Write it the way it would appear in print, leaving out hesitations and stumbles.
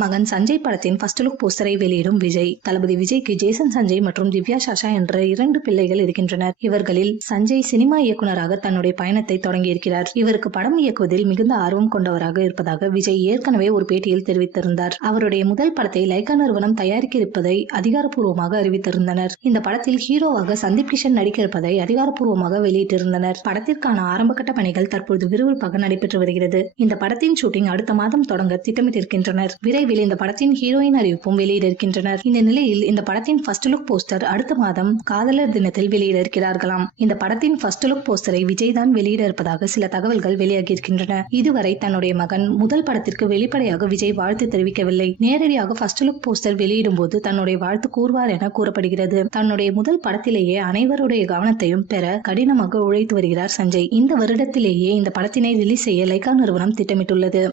மகன் சஞ்சய் படத்தின் first look போஸ்டரை வெளியிடும் விஜய். தளபதி விஜய்க்கு ஜேசன் சஞ்சய் மற்றும் திவ்யா சாஷா என்ற 2 பிள்ளைகள் இருக்கின்றனர். இவர்களில் சஞ்சய் சினிமா இயக்குனராக தன்னுடைய பயணத்தை தொடங்கியிருக்கிறார். இவருக்கு படம் இயக்குவதில் மிகுந்த ஆர்வம் கொண்டவராக இருப்பதாக விஜய் ஏற்கனவே ஒரு பேட்டியில் தெரிவித்திருந்தார். அவருடைய முதல் படத்தை லைகா நிறுவனம் தயாரிக்க இருப்பதை அதிகாரப்பூர்வமாக அறிவித்திருந்தனர். இந்த படத்தில் ஹீரோவாக சந்தீப் கிஷன் நடிக்க இருப்பதை அதிகாரப்பூர்வமாக வெளியிட்டிருந்தனர். படத்திற்கான ஆரம்பகட்ட பணிகள் தற்பொழுது விறுவிறுப்பாக நடைபெற்று வருகிறது. இந்த படத்தின் ஷூட்டிங் அடுத்த மாதம் தொடங்க திட்டமிட்டிருக்கின்றனர். விரைவில் இந்த படத்தின் ஹீரோயின் அறிவிப்பும் வெளியிட இருக்கின்றனர். இந்த நிலையில் இந்த படத்தின் ஃபர்ஸ்ட் லுக் போஸ்டர் அடுத்த மாதம் காதலர் தினத்தில் வெளியிட இருக்கிறார்களாம். இந்த படத்தின் ஃபர்ஸ்ட் லுக் போஸ்டரை விஜய் தான் வெளியிட இருப்பதாக சில தகவல்கள் வெளியாகி இருக்கின்றன. இதுவரை தன்னுடைய மகன் முதல் படத்திற்கு வெளிப்படையாக விஜய் வாழ்த்து தெரிவிக்கவில்லை. நேரடியாக ஃபர்ஸ்ட் லுக் போஸ்டர் வெளியிடும் போது தன்னுடைய வாழ்த்து கூறுவார் என கூறப்படுகிறது. தன்னுடைய முதல் படத்திலேயே அனைவருடைய கவனத்தையும் பெற கடினமாக உழைத்து வருகிறார் சஞ்சய். இந்த வருடத்திலேயே இந்த படத்தினை ரிலீஸ் செய்ய லைகா நிறுவனம் திட்டமிட்டுள்ளது.